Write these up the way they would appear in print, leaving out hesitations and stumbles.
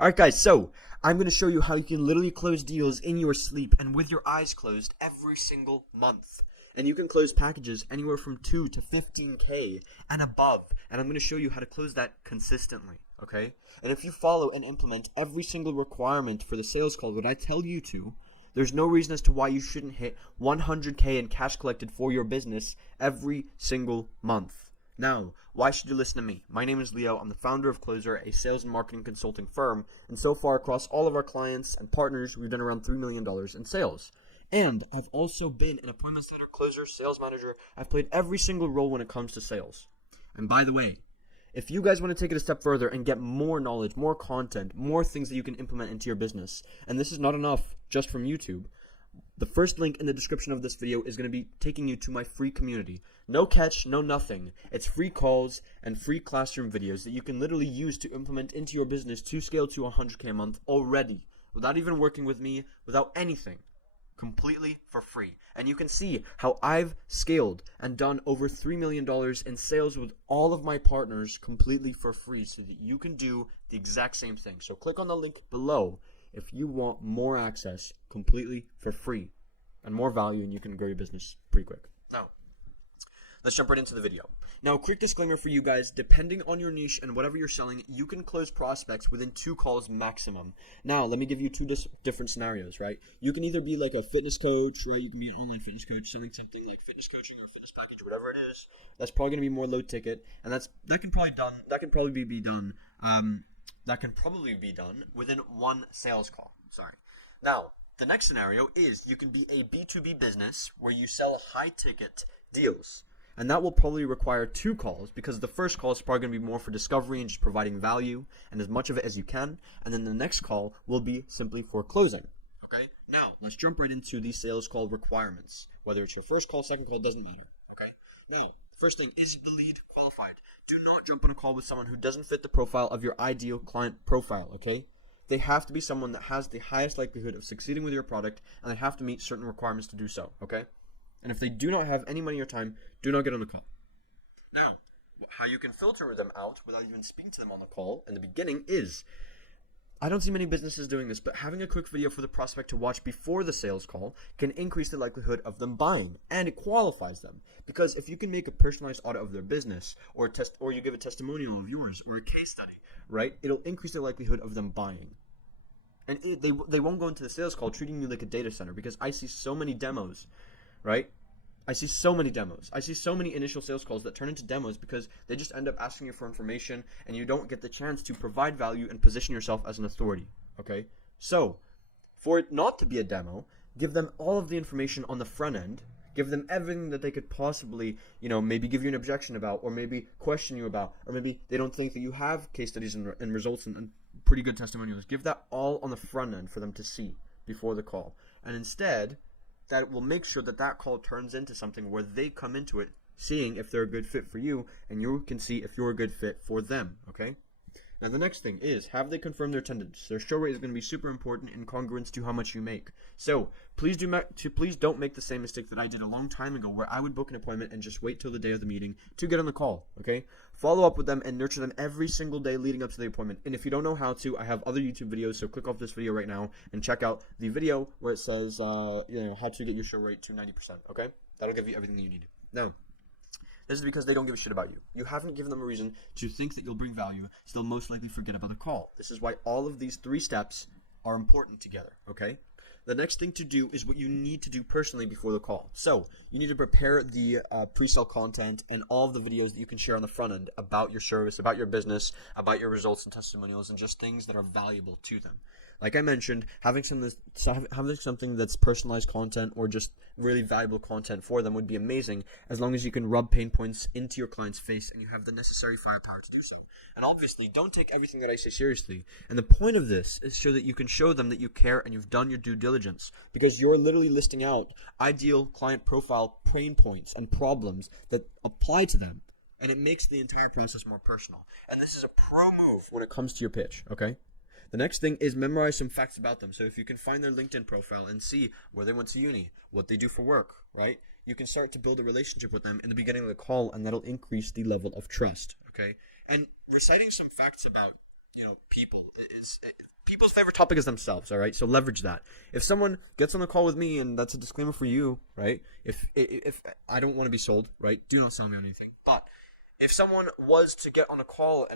Alright guys, so I'm going to show you how you can literally close deals in your sleep and with your eyes closed every single month. And you can close packages anywhere from 2 to 15K and above. And I'm going to show you how to close that consistently, okay? And if you follow and implement every single requirement for the sales call that I tell you to, there's no reason as to why you shouldn't hit 100K in cash collected for your business every single month. Now, why should you listen to me? My name is Leo. I'm the founder of Closer, a sales and marketing consulting firm. And so far, across all of our clients and partners, we've done around $3 million in sales. And I've also been an appointment setter, closer, sales manager. I've played every single role when it comes to sales. And by the way, if you guys want to take it a step further and get more knowledge, more content, more things that you can implement into your business, and this is not enough just from YouTube, the first link in the description of this video is going to be taking you to my free community. No catch, no nothing. It's free calls and free classroom videos that you can literally use to implement into your business to scale to 100K a month already, without even working with me, without anything. Completely for free. And you can see how I've scaled and done over $3 million in sales with all of my partners completely for free so that you can do the exact same thing. So click on the link below if you want more access completely for free and more value, and you can grow your business pretty quick. Now, let's jump right into the video. Now, a quick disclaimer for you guys, depending on your niche and whatever you're selling, you can close prospects within 2 calls maximum. Now, let me give you 2 different scenarios, right? You can either be like a fitness coach, right? You can be an online fitness coach, selling something like fitness coaching or fitness package, whatever it is. That's probably going to be more low ticket, and that can probably be done within 1 sales call. Sorry. Now, the next scenario is you can be a B2B business where you sell high ticket deals. And that will probably require 2 calls because the first call is probably going to be more for discovery and just providing value and as much of it as you can. And then the next call will be simply for closing. Okay? Now, let's jump right into the sales call requirements. Whether it's your first call, second call, doesn't matter. Okay? Now, first thing, is the lead qualified? Do not jump on a call with someone who doesn't fit the profile of your ideal client profile, okay? They have to be someone that has the highest likelihood of succeeding with your product, and they have to meet certain requirements to do so, okay? And if they do not have any money or time, do not get on the call. Now, how you can filter them out without even speaking to them on the call in the beginning is, I don't see many businesses doing this, but having a quick video for the prospect to watch before the sales call can increase the likelihood of them buying, and it qualifies them. Because if you can make a personalized audit of their business, or you give a testimonial of yours, or a case study, right, it'll increase the likelihood of them buying. And they won't go into the sales call treating you like a data center, because I see so many demos, right? I see so many initial sales calls that turn into demos because they just end up asking you for information and you don't get the chance to provide value and position yourself as an authority, okay? So, for it not to be a demo, give them all of the information on the front end, give them everything that they could possibly, maybe give you an objection about, or maybe question you about, or maybe they don't think that you have case studies and results and pretty good testimonials. Give that all on the front end for them to see before the call. And instead, that will make sure that call turns into something where they come into it seeing if they're a good fit for you, and you can see if you're a good fit for them, okay? Now, the next thing is, have they confirmed their attendance? Their show rate is going to be super important in congruence to how much you make. So, please don't make the same mistake that I did a long time ago where I would book an appointment and just wait till the day of the meeting to get on the call, okay? Follow up with them and nurture them every single day leading up to the appointment. And if you don't know how to, I have other YouTube videos, so click off this video right now and check out the video where it says, how to get your show rate to 90%, okay? That'll give you everything that you need. Now, this is because they don't give a shit about you. You haven't given them a reason to think that you'll bring value, so they'll most likely forget about the call. This is why all of these 3 steps are important together, okay? The next thing to do is what you need to do personally before the call. So, you need to prepare the pre-sale content and all of the videos that you can share on the front end about your service, about your business, about your results and testimonials, and just things that are valuable to them. Like I mentioned, having something that's personalized content or just really valuable content for them would be amazing, as long as you can rub pain points into your client's face and you have the necessary firepower to do so. And obviously, don't take everything that I say seriously. And the point of this is so that you can show them that you care and you've done your due diligence, because you're literally listing out ideal client profile pain points and problems that apply to them. And it makes the entire process more personal. And this is a pro move when it comes to your pitch, okay? The next thing is memorize some facts about them. So if you can find their LinkedIn profile and see where they went to uni, what they do for work, right? You can start to build a relationship with them in the beginning of the call, and that'll increase the level of trust, okay? And reciting some facts about, people is people's favorite topic is themselves. All right, so leverage that. If someone gets on the call with me, and that's a disclaimer for you, right? If I don't want to be sold, right? Do not sell me on anything. But if someone was to get on a call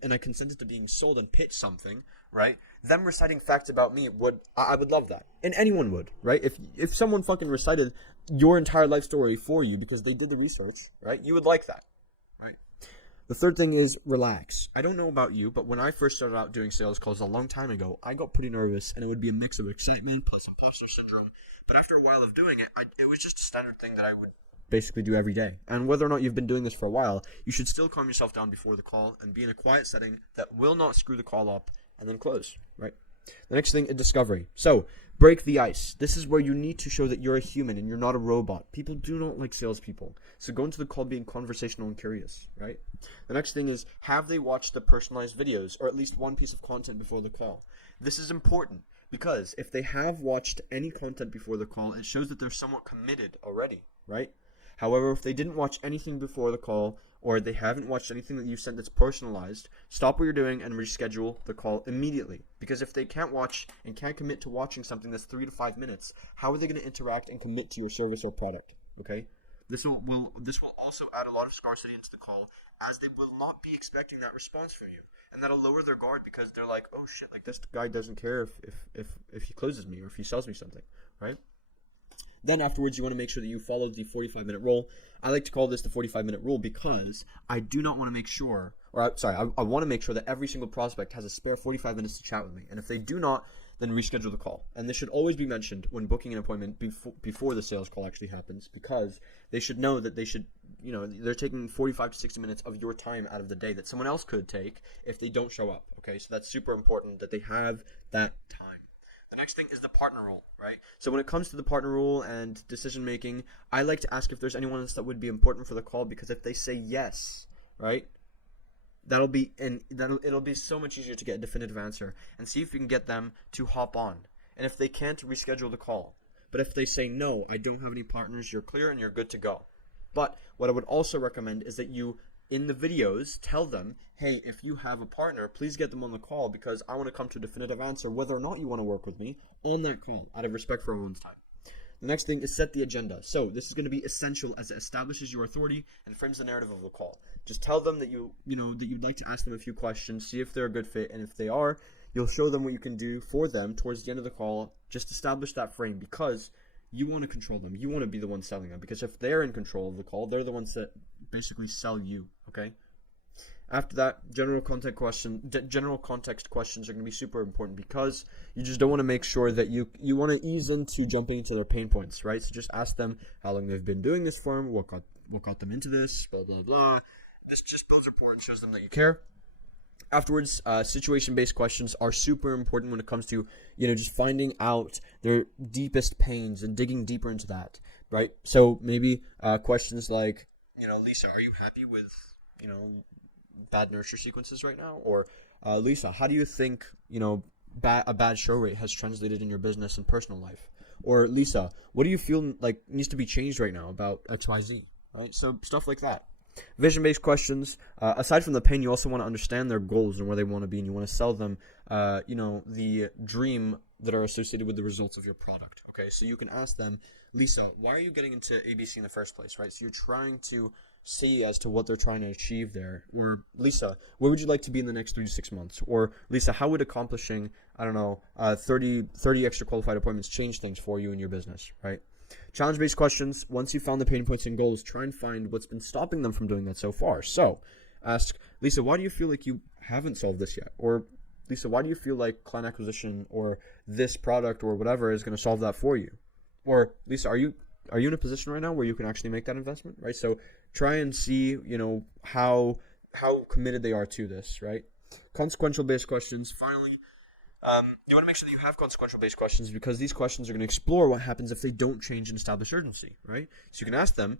and I consented to being sold and pitch something, right? Them reciting facts about me I would love that, and anyone would, right? If someone fucking recited your entire life story for you because they did the research, right? You would like that, right? The third thing is relax. I don't know about you, but when I first started out doing sales calls a long time ago, I got pretty nervous, and it would be a mix of excitement plus imposter syndrome. But after a while of doing it, it was just a standard thing that I would basically do every day. And whether or not you've been doing this for a while, you should still calm yourself down before the call and be in a quiet setting that will not screw the call up, and then close, right? The next thing is discovery. So, break the ice. This is where you need to show that you're a human and you're not a robot. People do not like salespeople. So go into the call being conversational and curious, right? The next thing is, have they watched the personalized videos or at least one piece of content before the call? This is important because if they have watched any content before the call, it shows that they're somewhat committed already, right? However, if they didn't watch anything before the call, or they haven't watched anything that you sent that's personalized, stop what you're doing and reschedule the call immediately. Because if they can't watch and can't commit to watching something that's 3 to 5 minutes, how are they going to interact and commit to your service or product? Okay? This will also add a lot of scarcity into the call, as they will not be expecting that response from you. And that'll lower their guard because they're like, oh shit, like this guy doesn't care if he closes me or if he sells me something, right? Then afterwards, you want to make sure that you follow the 45-minute rule. I like to call this the 45-minute rule because I do not want to make sure, I want to make sure that every single prospect has a spare 45 minutes to chat with me. And if they do not, then reschedule the call. And this should always be mentioned when booking an appointment before the sales call actually happens, because they should know that they're taking 45 to 60 minutes of your time out of the day that someone else could take if they don't show up. Okay, so that's super important that they have that time. The next thing is the partner rule, right? So when it comes to the partner rule and decision making, I like to ask if there's anyone else that would be important for the call, because if they say yes, right, it'll be so much easier to get a definitive answer, and see if you can get them to hop on. And if they can't, reschedule the call. But if they say no, I don't have any partners, you're clear and you're good to go. But what I would also recommend is that you, in the videos, tell them, hey, if you have a partner, please get them on the call, because I want to come to a definitive answer whether or not you want to work with me on that call, out of respect for everyone's time. The next thing is set the agenda. So this is going to be essential as it establishes your authority and frames the narrative of the call. Just tell them that that you'd like to ask them a few questions, see if they're a good fit, and if they are, you'll show them what you can do for them towards the end of the call. Just establish that frame, because you want to control them. You want to be the one selling them, because if they're in control of the call, they're the ones that basically sell you, okay? After that, general context questions are going to be super important, because you just don't want to make sure that you want to ease into jumping into their pain points, right? So just ask them how long they've been doing this for them, what got them into this, blah, blah, blah. This just builds rapport and shows them that you care. Afterwards, situation-based questions are super important when it comes to, just finding out their deepest pains and digging deeper into that, right? So maybe questions like, Lisa, are you happy with, bad nurture sequences right now? Or Lisa, how do you think, a bad show rate has translated in your business and personal life? Or Lisa, what do you feel like needs to be changed right now about XYZ, right? So stuff like that. Vision-based questions, aside from the pain, you also want to understand their goals and where they want to be, and you want to sell them, the dream that are associated with the results of your product. Okay, so you can ask them, Lisa, why are you getting into ABC in the first place, right? So you're trying to see as to what they're trying to achieve there. Or Lisa, where would you like to be in the next 3 to 6 months? Or Lisa, how would accomplishing, 30 extra qualified appointments change things for you in your business, right? Challenge-based questions, once you've found the pain points and goals, try and find what's been stopping them from doing that so far. So ask, Lisa, why do you feel like you haven't solved this yet? Or Lisa, why do you feel like client acquisition or this product or whatever is going to solve that for you? Or Lisa, are you in a position right now where you can actually make that investment, right? So try and see, how committed they are to this, right? Consequential-based questions, finally. You want to make sure that you have consequential-based questions, because these questions are going to explore what happens if they don't change and establish urgency, right? So you can ask them,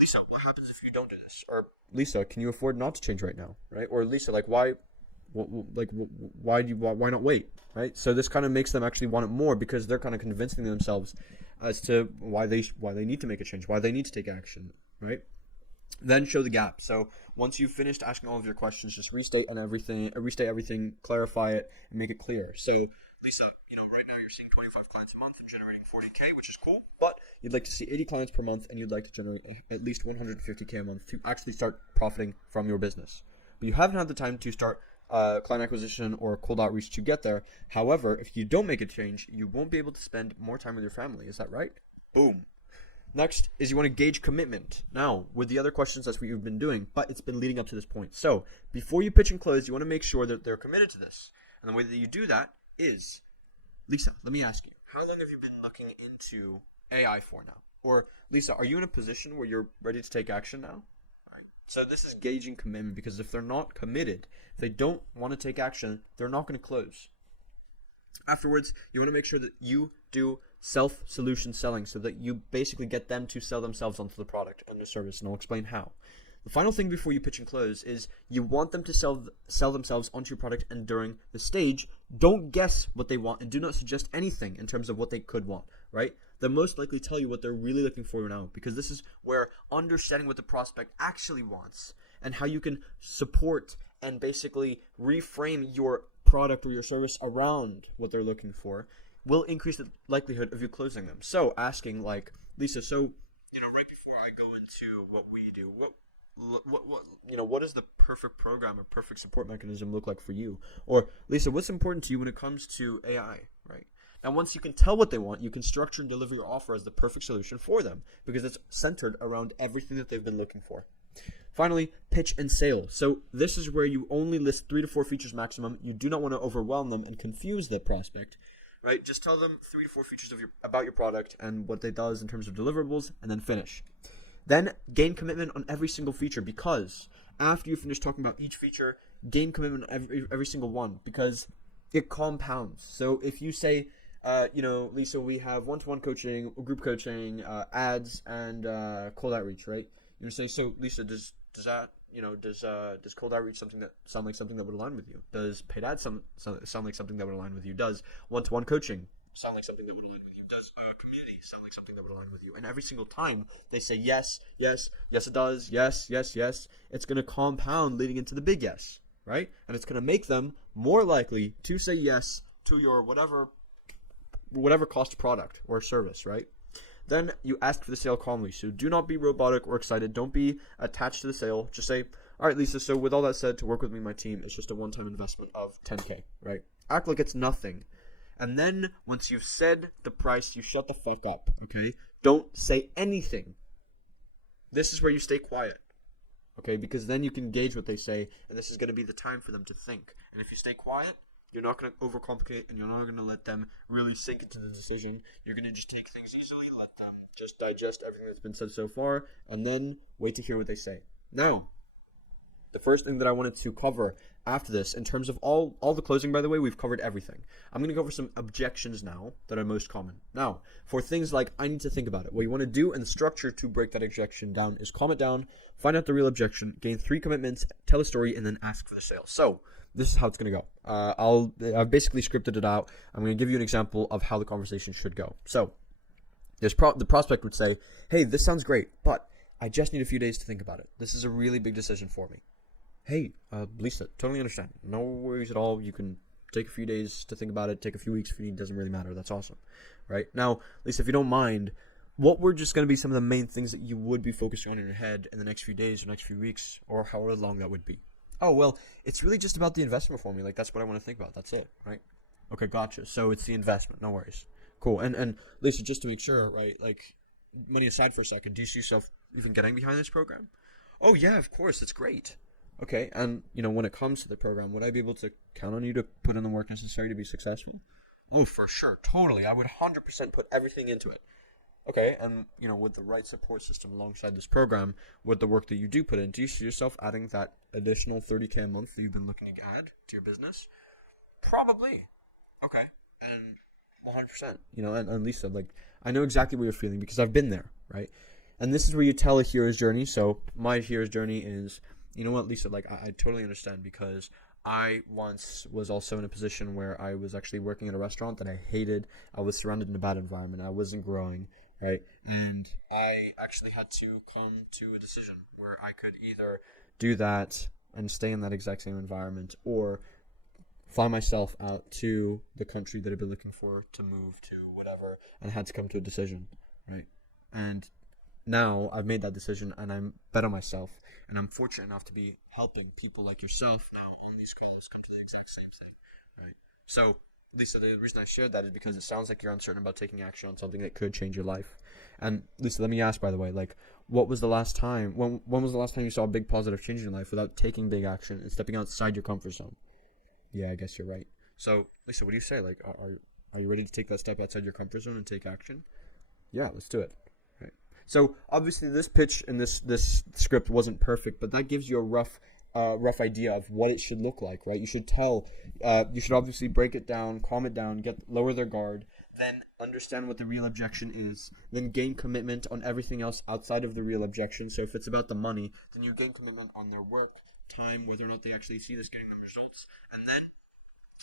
Lisa, what happens if you don't do this? Or Lisa, can you afford not to change right now, right? Or Lisa, why not wait, right? So this kind of makes them actually want it more, because they're kind of convincing themselves as to why they need to make a change, why they need to take action, right? Then show the gap. So once you've finished asking all of your questions, just restate everything, clarify it, and make it clear. So Lisa, right now you're seeing 25 clients a month and generating 40K, which is cool, but you'd like to see 80 clients per month, and you'd like to generate at least 150K a month to actually start profiting from your business. But you haven't had the time to start client acquisition or cold outreach to get there. However, if you don't make a change, you won't be able to spend more time with your family. Is that right? Boom. Next is you want to gauge commitment. Now, with the other questions, that's what you've been doing, but it's been leading up to this point. So, before you pitch and close, you want to make sure that they're committed to this. And the way that you do that is, Lisa, let me ask you, how long have you been looking into AI for now? Or, Lisa, are you in a position where you're ready to take action now? All right. So this is gauging commitment, because if they're not committed, if they don't want to take action, they're not going to close. Afterwards, you want to make sure that you do self-solution selling, so that you basically get them to sell themselves onto the product and the service, and I'll explain how. The final thing before you pitch and close is you want them to sell themselves onto your product, and during the stage, don't guess what they want and do not suggest anything in terms of what they could want, right? They'll most likely tell you what they're really looking for now, because this is where understanding what the prospect actually wants and how you can support and basically reframe your product or your service around what they're looking for will increase the likelihood of you closing them. So asking like, Lisa, so, right before I go into what we do, what does the perfect program or perfect support mechanism look like for you? Or, Lisa, what's important to you when it comes to AI, right? Now, once you can tell what they want, you can structure and deliver your offer as the perfect solution for them, because it's centered around everything that they've been looking for. Finally, pitch and sale. So this is where you only list 3 to 4 features maximum. You do not want to overwhelm them and confuse the prospect, right? Just tell them 3 to 4 features about your product and what it does in terms of deliverables, and then finish. Then gain commitment on every single feature, because after you finish talking about each feature, gain commitment on every single one, because it compounds. So if you say, Lisa, we have one-to-one coaching, group coaching, ads, and cold outreach, right? You're gonna say, so Lisa, does cold outreach sound like something that would align with you? Does paid ads sound like something that would align with you? Does one-to-one coaching sound like something that would align with you? Does community sound like something that would align with you? And every single time they say yes, yes, yes it does, yes, yes, yes, it's going to compound leading into the big yes, right? And it's going to make them more likely to say yes to your whatever cost product or service, right? Then you ask for the sale calmly. So do not be robotic or excited. Don't be attached to the sale. Just say, all right, Lisa, so with all that said, to work with me and my team, it's just a one-time investment of 10K, right? Act like it's nothing. And then once you've said the price, you shut the fuck up, okay? Don't say anything. This is where you stay quiet, okay? Because then you can gauge what they say, and this is going to be the time for them to think. And if you stay quiet, you're not going to overcomplicate, and you're not going to let them really sink into the decision. You're going to just take things easily, let them just digest everything that's been said so far, and then wait to hear what they say. Now, the first thing that I wanted to cover after this, in terms of all the closing, by the way, we've covered everything. I'm going to go over some objections now that are most common. Now, for things like, I need to think about it, what you want to do and the structure to break that objection down is calm it down, find out the real objection, gain 3 commitments, tell a story, and then ask for the sale. So, this is how it's going to go. I've basically scripted it out. I'm going to give you an example of how the conversation should go. So, the prospect would say, hey, this sounds great, but I just need a few days to think about it. This is a really big decision for me. Hey, Lisa, totally understand. No worries at all. You can take a few days to think about it. Take a few weeks if you need. Doesn't really matter. That's awesome. Right? Now, Lisa, if you don't mind, what were just going to be some of the main things that you would be focused on in your head in the next few days or next few weeks, or however long that would be? Oh, well, it's really just about the investment for me. Like, that's what I want to think about. That's it, right? Okay, gotcha. So it's the investment. No worries. Cool. And Lisa, just to make sure, right, like, money aside for a second, do you see yourself even getting behind this program? Oh, yeah, of course. It's great. Okay, and, when it comes to the program, would I be able to count on you to put in the work necessary to be successful? Oh, for sure. Totally. I would 100% put everything into it. Okay, and, with the right support system alongside this program, with the work that you do put in, do you see yourself adding that additional 30K a month that you've been looking to add to your business? Probably. Okay, and 100%. And Lisa, like, I know exactly what you're feeling because I've been there, right? And this is where you tell a hero's journey. So my hero's journey is, you know what, Lisa, like, I totally understand, because I once was also in a position where I was actually working at a restaurant that I hated. I was surrounded in a bad environment. I wasn't growing. right? And I actually had to come to a decision where I could either do that and stay in that exact same environment, or fly myself out to the country that I've been looking for to move to, whatever, and I had to come to a decision, right? And now I've made that decision, and I'm bet on myself, and I'm fortunate enough to be helping people like yourself now on these calls come to the exact same thing, right? So, Lisa, the reason I shared that is because it sounds like you're uncertain about taking action on something that could change your life. And Lisa, let me ask, by the way, like, what was the last time, when was the last time you saw a big positive change in your life without taking big action and stepping outside your comfort zone? Yeah, I guess you're right. So, Lisa, what do you say? Like, are you ready to take that step outside your comfort zone and take action? Yeah, let's do it. Right. So, obviously, this pitch and this script wasn't perfect, but that gives you a rough idea of what it should look like, right? You should obviously break it down, calm it down, lower their guard, then understand what the real objection is, then gain commitment on everything else outside of the real objection. So if it's about the money, then you gain commitment on their work, time, whether or not they actually see this getting them results. And then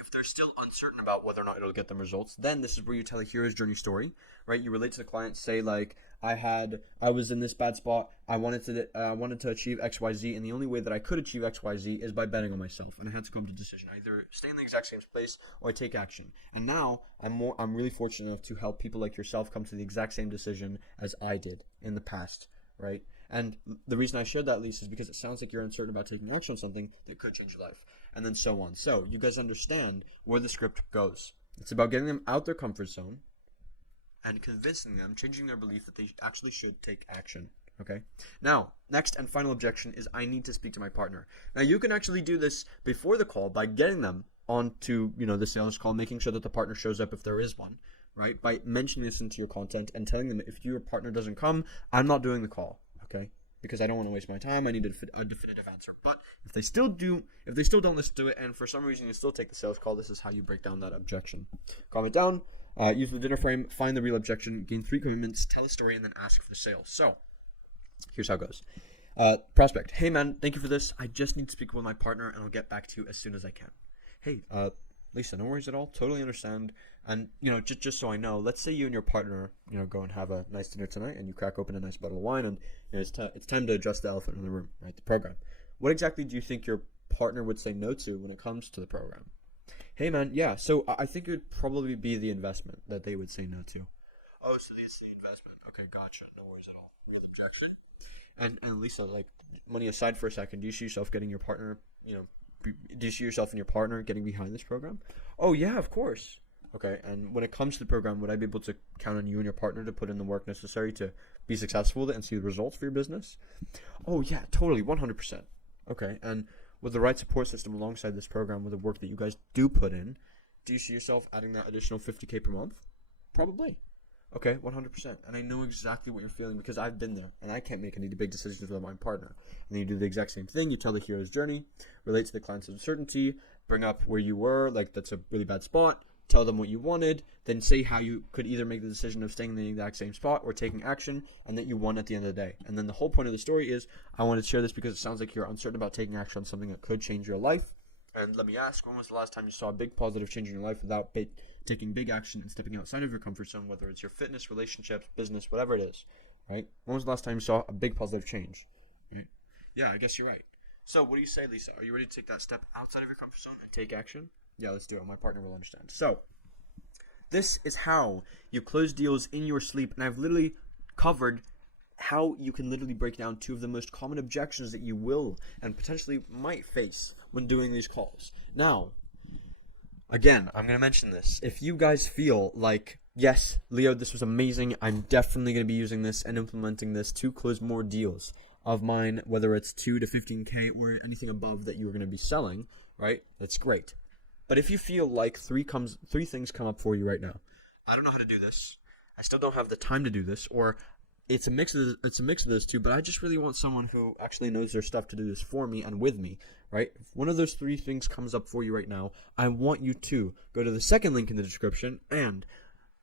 if they're still uncertain about whether or not it'll get them results, then this is where you tell a hero's journey story, right? You relate to the client, say like, I was in this bad spot. I wanted to achieve XYZ, and the only way that I could achieve XYZ is by betting on myself. And I had to come to a decision: I either stay in the exact same place or I take action. And now I'm really fortunate enough to help people like yourself come to the exact same decision as I did in the past, right? And the reason I shared that, Lisa, is because it sounds like you're uncertain about taking action on something that could change your life, and then so on. So you guys understand where the script goes. It's about getting them out their comfort zone and convincing them, changing their belief that they actually should take action. Okay. Now, next and final objection is I need to speak to my partner. Now, you can actually do this before the call by getting them onto, the sales call, making sure that the partner shows up if there is one, right? By mentioning this into your content and telling them if your partner doesn't come, I'm not doing the call, okay? Because I don't want to waste my time. I need a definitive answer. But if they still don't listen to it, and for some reason you still take the sales call, this is how you break down that objection. Calm it down. Use the dinner frame, find the real objection, gain 3 commitments, tell a story, and then ask for the sale. So, here's how it goes. Prospect: hey man, thank you for this. I just need to speak with my partner, and I'll get back to you as soon as I can. Hey, Lisa, no worries at all. Totally understand. And, just so I know, let's say you and your partner, go and have a nice dinner tonight, and you crack open a nice bottle of wine, and it's time to address the elephant in the room, right? The program. What exactly do you think your partner would say no to when it comes to the program? Hey man, yeah, so I think it would probably be the investment that they would say no to. Oh, so it's the investment. Okay, gotcha. No worries at all. Real objection. And Lisa, like, money aside for a second, do you see yourself getting your partner, do you see yourself and your partner getting behind this program? Oh, yeah, of course. Okay, and when it comes to the program, would I be able to count on you and your partner to put in the work necessary to be successful with it and see the results for your business? Oh, yeah, totally, 100%. Okay, and with the right support system alongside this program, with the work that you guys do put in, do you see yourself adding that additional $50K per month? Probably. Okay, 100%. And I know exactly what you're feeling because I've been there, and I can't make any big decisions without my partner. And then you do the exact same thing. You tell the hero's journey, relate to the client's uncertainty, bring up where you were, like that's a really bad spot, tell them what you wanted, then say how you could either make the decision of staying in the exact same spot or taking action, and that you won at the end of the day. And then the whole point of the story is, I wanted to share this because it sounds like you're uncertain about taking action on something that could change your life. And let me ask, when was the last time you saw a big positive change in your life without taking big action and stepping outside of your comfort zone, whether it's your fitness, relationships, business, whatever it is, right? When was the last time you saw a big positive change, right? Yeah, I guess you're right. So what do you say, Lisa? Are you ready to take that step outside of your comfort zone and take action? Yeah, let's do it. My partner will understand. So this is how you close deals in your sleep, and I've literally covered how you can literally break down 2 of the most common objections that you will and potentially might face when doing these calls. Now, again, I'm going to mention this. If you guys feel like, yes, Leo, this was amazing, I'm definitely going to be using this and implementing this to close more deals of mine, whether it's 2 to 15K or anything above that you're going to be selling, right? That's great. But if you feel like 3 things come up for you right now, I don't know how to do this, I still don't have the time to do this, or it's a mix of those 2, but I just really want someone who actually knows their stuff to do this for me and with me, right? If one of those 3 things comes up for you right now, I want you to go to the second link in the description and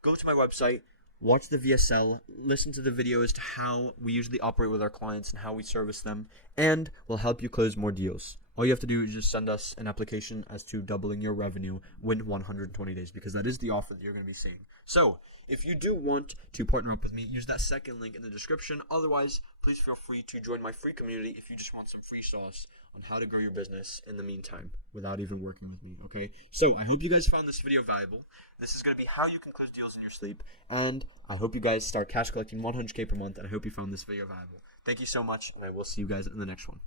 go to my website, watch the VSL, listen to the video as to how we usually operate with our clients and how we service them, and we'll help you close more deals. all you have to do is just send us an application as to doubling your revenue within 120 days, because that is the offer that you're going to be seeing. So if you do want to partner up with me, use that second link in the description. Otherwise, please feel free to join my free community if you just want some free sauce on how to grow your business in the meantime without even working with me, okay? So I hope you guys found this video valuable. This is going to be how you can close deals in your sleep, and I hope you guys start cash collecting 100K per month, and I hope you found this video valuable. Thank you so much, and I will see you guys in the next one.